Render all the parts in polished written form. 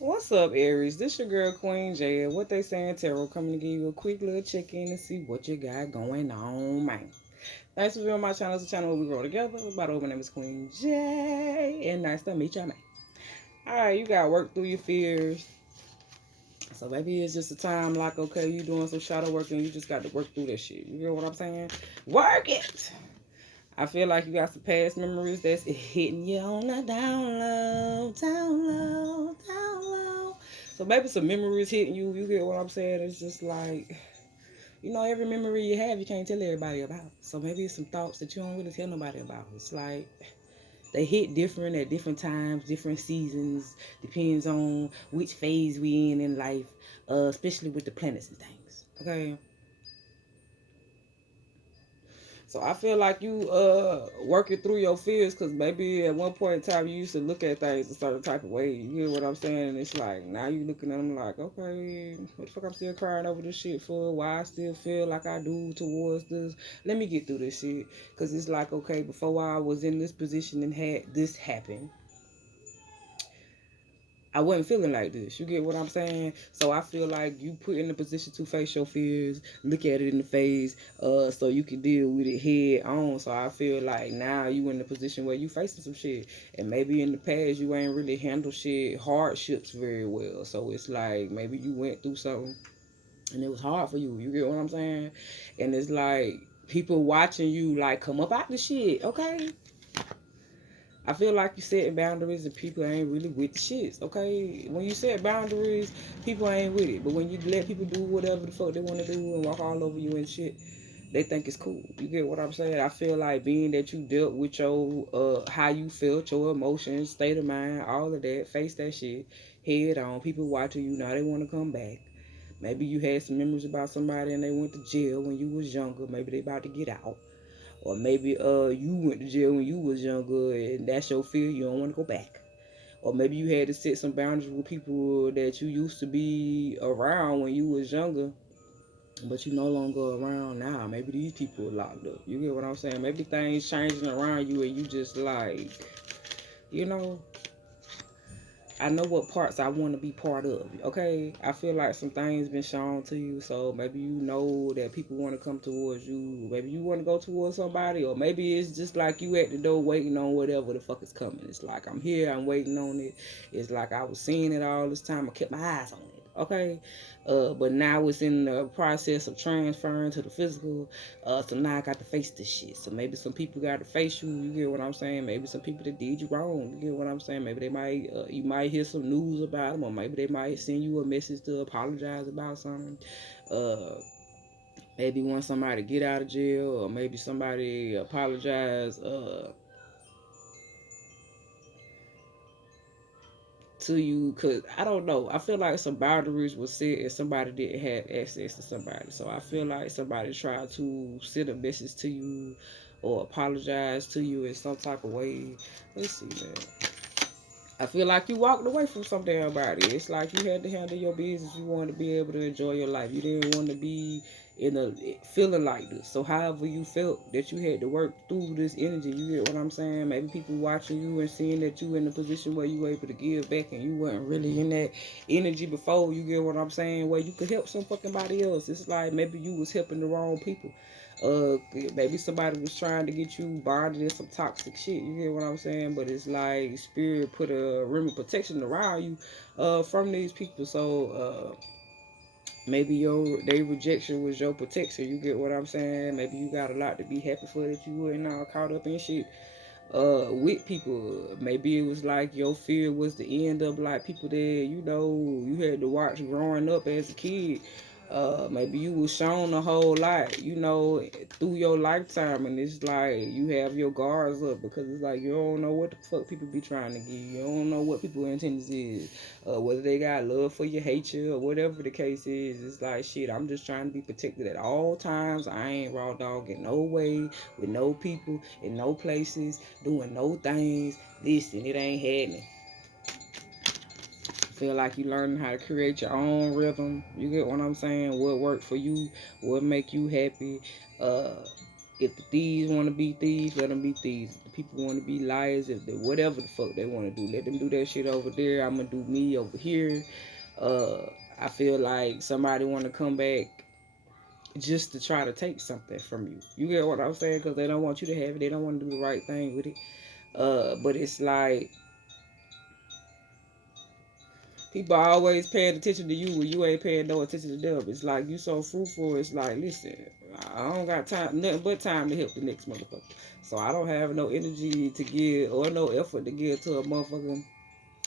What's up, Aries? This your girl Queen J. And what they saying, Tarot, coming to give you a quick little check-in and see what you got going on, man. Thanks for being on my channel. It's a channel where we grow together. My name is Queen J. And nice to meet y'all, man. Alright, you gotta work through your fears. So maybe it's just a time like, okay, you doing some shadow work and you just got to work through that shit. You know what I'm saying? Work it! I feel like you got some past memories that's hitting you on the down low, down low, down low. So maybe some memories hitting you. You get what I'm saying? It's just like, every memory you have, you can't tell everybody about. So maybe it's some thoughts that you don't really tell nobody about. It's like they hit different at different times, different seasons. Depends on which phase we in life, especially with the planets and things. Okay. So I feel like you working through your fears because maybe at one point in time you used to look at things a certain type of way. You get what I'm saying? And it's like now you looking at them like, okay, what the fuck I'm still crying over this shit for? Why I still feel like I do towards this? Let me get through this shit because it's like, okay, before I was in this position and had this happen, I wasn't feeling like this. You get what I'm saying? So I feel like you put in a position to face your fears, look at it in the face, so you can deal with it head on. So I feel like now you in the position where you facing some shit, and maybe in the past you ain't really handled shit hardships very well. So it's like maybe you went through something and it was hard for you. You get what I'm saying? And it's like people watching you like come up out the shit. Okay, I feel like you setting boundaries and people ain't really with the shits, okay? When you set boundaries, people ain't with it. But when you let people do whatever the fuck they want to do and walk all over you and shit, they think it's cool. You get what I'm saying? I feel like being that you dealt with your, how you felt, your emotions, state of mind, all of that, face that shit, head on. People watching you, now they want to come back. Maybe you had some memories about somebody and they went to jail when you was younger. Maybe they about to get out. Or maybe you went to jail when you was younger and that's your fear, you don't want to go back. Or maybe you had to set some boundaries with people that you used to be around when you was younger, but you no longer around now. Maybe these people are locked up. You get what I'm saying? Maybe things changing around you and you just like, you know, I know what parts I want to be part of. Okay, I feel like some things been shown to you, so maybe you know that people want to come towards you. Maybe you want to go towards somebody, or maybe it's just like you at the door waiting on whatever the fuck is coming. It's like I'm here, I'm waiting on it. It's like I was seeing it all this time. I kept my eyes on it. Okay, but now it's in the process of transferring to the physical. So now I got to face this shit. So maybe some people got to face you. You get what I'm saying? Maybe some people that did you wrong. You get what I'm saying? Maybe they might, you might hear some news about them, or maybe they might send you a message to apologize about something. Uh, Maybe want somebody to get out of jail, or maybe somebody apologize. To you, because I don't know, I feel like some boundaries were set and somebody didn't have access to somebody, so I feel like somebody tried to send a message to you or apologize to you in some type of way. Let's see, man. I feel like you walked away from some damn body. It's like you had to handle your business. You wanted to be able to enjoy your life. You didn't want to be in a feeling like this. So however you felt that you had to work through this energy, you get what I'm saying? Maybe people watching you and seeing that you in a position where you were able to give back and you weren't really in that energy before. You get what I'm saying? Where you could help some fucking body else. It's like maybe you was helping the wrong people. Maybe somebody was trying to get you bonded in some toxic shit. You get what I'm saying? But it's like spirit put a rim of protection around you, from these people. So maybe your they rejection was your protection. You get what I'm saying? Maybe you got a lot to be happy for that you weren't all caught up in shit with people. Maybe it was like your fear was the end of like people that you had to watch growing up as a kid. Maybe you was shown a whole lot, through your lifetime, and it's like you have your guards up because it's like you don't know what the fuck people be trying to give you. You don't know what people's intentions is, whether they got love for you, hate you, or whatever the case is. It's like shit. I'm just trying to be protected at all times. I ain't raw dog in no way with no people in no places doing no things. Listen, it ain't happening. Feel like you learning how to create your own rhythm. You get what I'm saying? What work for you? What make you happy? Uh, if the thieves want to be thieves, let them be thieves. If the people want to be liars, if they whatever the fuck they want to do, let them do that shit over there. I'm gonna do me over here. Uh, I feel like somebody want to come back just to try to take something from you. You get what I'm saying? Because they don't want you to have it. They don't want to do the right thing with it. But it's like people are always paying attention to you when you ain't paying no attention to them. It's like you so fruitful. It's like, listen, I don't got time, nothing but time to help the next motherfucker. So I don't have no energy to give or no effort to give to a motherfucker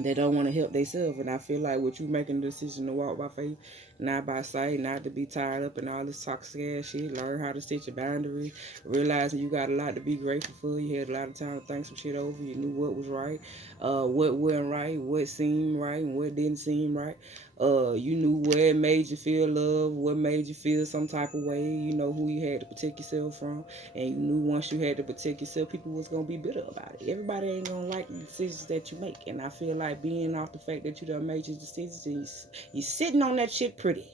they don't want to help themselves. And I feel like with you making the decision to walk by faith, not by sight, not to be tied up in all this toxic ass shit, learn how to set your boundaries, realizing you got a lot to be grateful for. You had a lot of time to think some shit over. You knew what was right, what wasn't right, what seemed right, and what didn't seem right. You knew what made you feel love, what made you feel some type of way. You know who you had to protect yourself from, and you knew once you had to protect yourself, people was gonna be bitter about it. Everybody ain't gonna like the decisions that you make, and I feel like being off the fact that you done made your decisions, and you sitting on that shit pretty.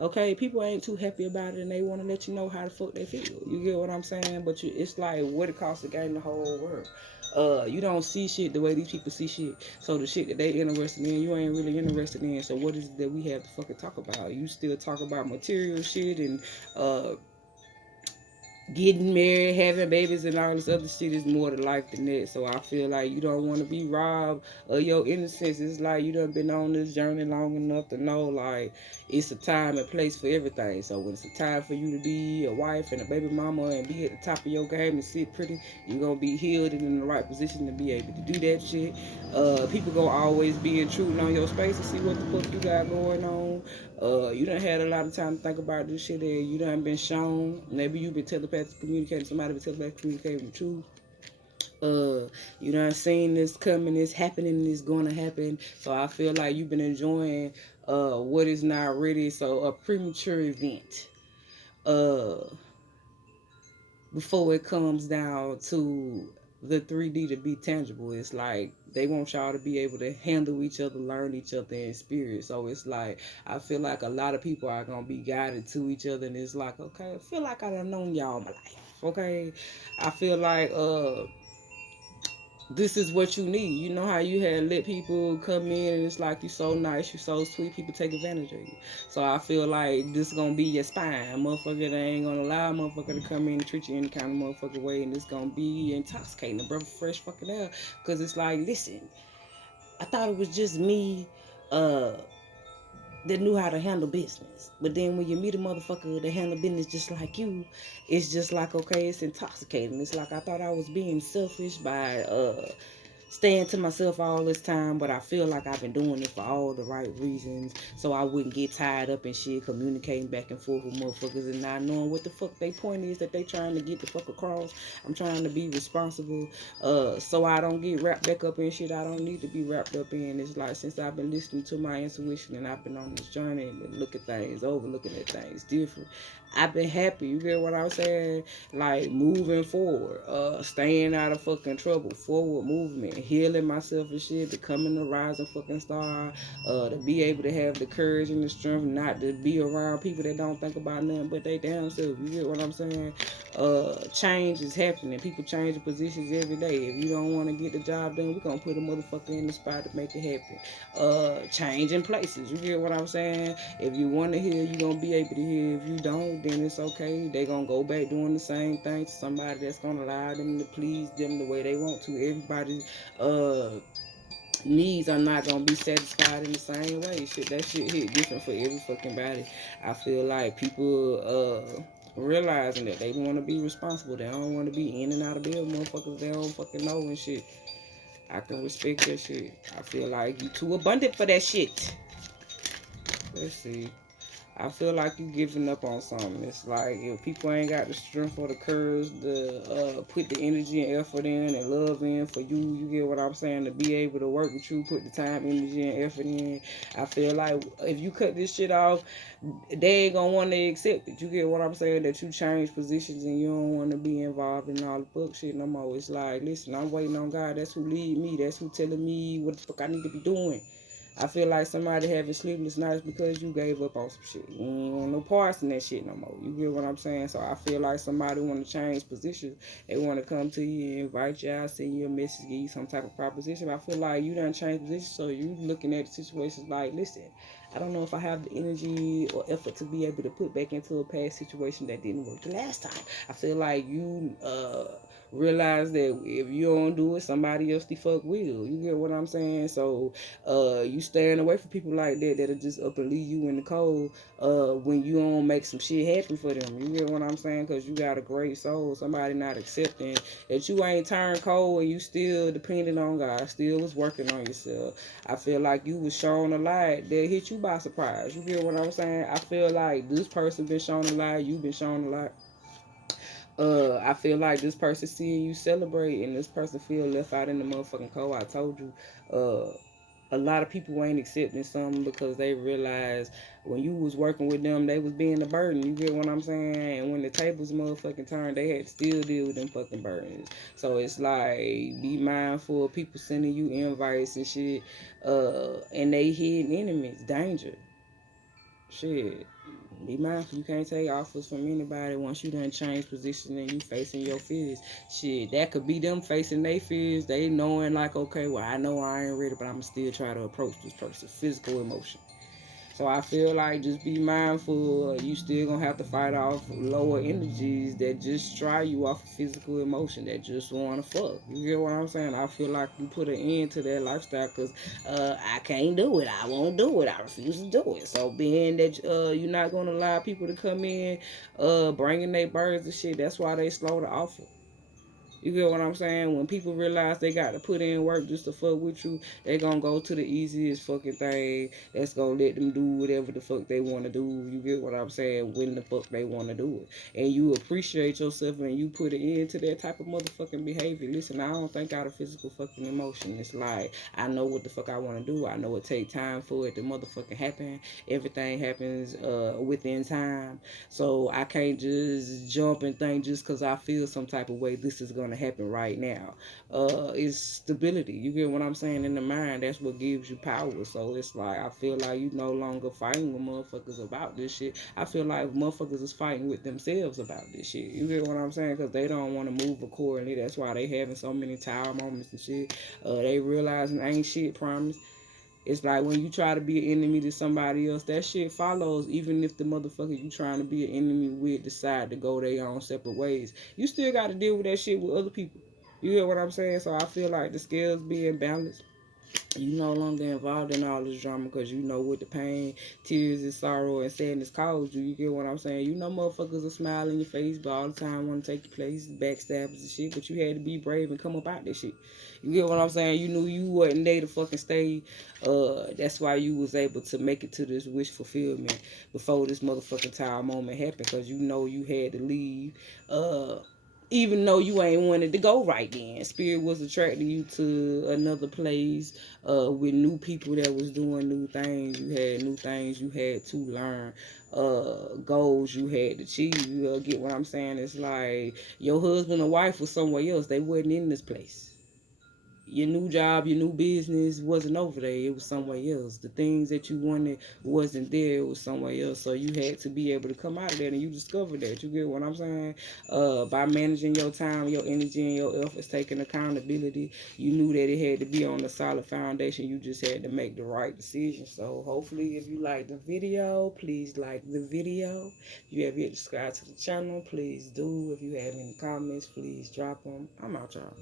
Okay, people ain't too happy about it, and they want to let you know how the fuck they feel. You get what I'm saying? But it's like what it costs to gain the whole world. You don't see shit the way these people see shit. So the shit that they interested in, you ain't really interested in. So what is it that we have to fucking talk about? You still talk about material shit and uh getting married, having babies, and all this other shit is more to life than that. So I feel like you don't want to be robbed of your innocence. It's like you done been on this journey long enough to know like it's a time and place for everything. So when it's a time for you to be a wife and a baby mama and be at the top of your game and sit pretty, you're gonna be healed and in the right position to be able to do that shit. People gonna always be intruding on your space to see what the fuck you got going on. You done had a lot of time to think about this shit, and you done been shown. Maybe you been telepathically communicating, somebody been telepathically communicating with you. You done seen this coming, this happening, this going to happen. So I feel like you've been enjoying what is not ready. So a premature event. Uh, Before it comes down to the 3D to be tangible. It's like they want y'all to be able to handle each other, learn each other in spirit. So it's like I feel like a lot of people are gonna be guided to each other, and it's like, okay, I feel like I done known y'all my life. Okay, I feel like this is what you need. You know how you had let people come in and it's like you so nice, you so sweet, people take advantage of you. So I feel like this gonna be your spine. Motherfucker, they ain't gonna allow a motherfucker to come in and treat you any kind of motherfucking way, and it's gonna be intoxicating, a breath of fresh fucking air. Cause it's like, listen, I thought it was just me uh that knew how to handle business. But then when you meet a motherfucker that handle business just like you, it's just like, okay, it's intoxicating. It's like I thought I was being selfish by staying to myself all this time, but I feel like I've been doing it for all the right reasons, so I wouldn't get tied up in shit, communicating back and forth with motherfuckers and not knowing what the fuck they point is that they trying to get the fuck across. I'm trying to be responsible, so I don't get wrapped back up in shit I don't need to be wrapped up in. It's like since I've been listening to my intuition and I've been on this journey and been looking things over, looking at things different, I've been happy. You get what I'm saying? Like moving forward, staying out of fucking trouble, forward movement, healing myself and shit, becoming a rising fucking star, to be able to have the courage and the strength not to be around people that don't think about nothing but they damn self. You get what I'm saying? Change is happening. People changing positions every day. If you don't want to get the job done, we're gonna put a motherfucker in the spot to make it happen. Changing places. You get what I'm saying? If you want to hear, you're gonna be able to hear. If you don't, then it's okay. They gonna go back doing the same thing to somebody that's gonna allow them to please them the way they want to. Everybody's needs are not gonna be satisfied in the same way. Shit, that shit hit different for every fucking body. I feel like people realizing that they want to be responsible. They don't want to be in and out of bed, motherfuckers. They don't fucking know and shit. I can respect that shit. I feel like you too abundant for that shit. Let's see. I feel like you giving up on something. It's like if people ain't got the strength or the courage to put the energy and effort in and love in for you, you get what I'm saying, to be able to work with you, put the time, energy, and effort in. I feel like if you cut this shit off, they ain't gonna want to accept it. You get what I'm saying? That you change positions and you don't want to be involved in all the fuck shit no more. It's like, listen, I'm waiting on God. That's who lead me. That's who telling me what the fuck I need to be doing. I feel like somebody having sleepless nights because you gave up on some shit. You ain't want no parts in that shit no more. You get what I'm saying? So I feel like somebody want to change positions. They want to come to you and invite you out, send you a message, give you some type of proposition. I feel like you done changed positions, so you looking at situations like, listen, I don't know if I have the energy or effort to be able to put back into a past situation that didn't work the last time. I feel like you realize that if you don't do it, somebody else the fuck will. You get what I'm saying? So you staying away from people like that that'll just up and leave you in the cold when you don't make some shit happen for them. You get what I'm saying? Because you got a great soul. Somebody not accepting that you ain't turned cold and you still depending on God, still was working on yourself. I feel like you was shown a light that hit you by surprise. You get what I'm saying? I feel like this person been shown a light, you been shown a light. I feel like this person seeing you celebrate and this person feel left out in the motherfucking cold. I told you, a lot of people ain't accepting something because they realize when you was working with them, they was being a burden. You get what I'm saying? And when the tables motherfucking turned, they had to still deal with them fucking burdens. So it's like, be mindful of people sending you invites and shit, and they hidden enemies. Danger. Shit. Be mindful, you can't take offers from anybody once you done change position and you facing your fears. Shit, that could be them facing their fears. They knowing like, okay, well, I know I ain't ready, but I'm still try to approach this person. Physical emotion. So I feel like just be mindful. You still gonna have to fight off lower energies that just try you off of physical emotion that just wanna fuck. You get what I'm saying? I feel like you put an end to that lifestyle because I can't do it. I won't do it. I refuse to do it. So being that you're not gonna allow people to come in, bringing their birds and shit, that's why they slow to offer. You get what I'm saying? When people realize they got to put in work just to fuck with you, they gonna go to the easiest fucking thing that's gonna let them do whatever the fuck they want to do. You get what I'm saying? When the fuck they want to do it. And you appreciate yourself and you put it into that type of motherfucking behavior. Listen, I don't think out of physical fucking emotion. It's like, I know what the fuck I want to do. I know it take time for it to motherfucking happen. Everything happens within time. So I can't just jump and think just because I feel some type of way this is going to happen right now. It's stability. You get what I'm saying? In the mind, that's what gives you power. So it's like, I feel like you no longer fighting with motherfuckers about this shit. I feel like motherfuckers is fighting with themselves about this shit. You get what I'm saying? Because they don't want to move accordingly. That's why they having so many tower moments and shit. They realizing ain't shit promised. It's like when you try to be an enemy to somebody else, that shit follows. Even if the motherfucker you trying to be an enemy with decide to go their own separate ways, you still got to deal with that shit with other people. You hear what I'm saying? So I feel like the scales being balanced. You no longer involved in all this drama because you know what the pain, tears, and sorrow and sadness caused you. You get what I'm saying? You know motherfuckers will smile in your face, but all the time want to take your place, backstabbers and shit. But you had to be brave and come up out this shit. You get what I'm saying? You knew you wasn't there to fucking stay. That's why you was able to make it to this wish fulfillment before this motherfucking tower moment happened because you know you had to leave. Even though you ain't wanted to go right then, spirit was attracting you to another place with new people that was doing new things. You had new things you had to learn, goals you had to achieve. You get what I'm saying? It's like your husband or wife was somewhere else. They wasn't in this place. Your new job, your new business wasn't over there. It was somewhere else. The things that you wanted wasn't there. It was somewhere else. So you had to be able to come out of that, and you discovered that. You get what I'm saying? By managing your time, your energy, and your efforts, taking accountability, you knew that it had to be on a solid foundation. You just had to make the right decision. So hopefully, if you like the video, please like the video. If you have yet subscribed to the channel, please do. If you have any comments, please drop them. I'm out, y'all.